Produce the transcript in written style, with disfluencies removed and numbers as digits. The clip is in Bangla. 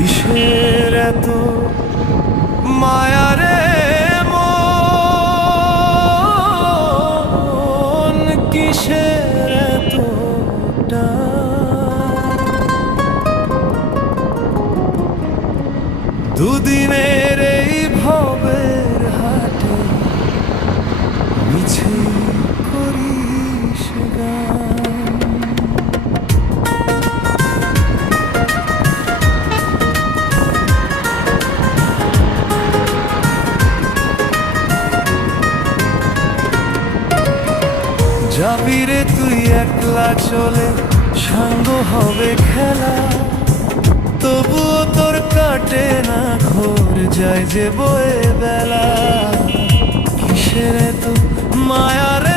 কিসের এত মায়ারে মন, কিসের এতটা দুদিনের এই ভবের হাটে মিছে করিস গান। যাবি রে তুই একলা চলে, সাঙ্গ হবে খেলা, তবুও তোর কাটে না ঘোর, যায় যে বয়ে বেলা। কিসের এত মায়া রে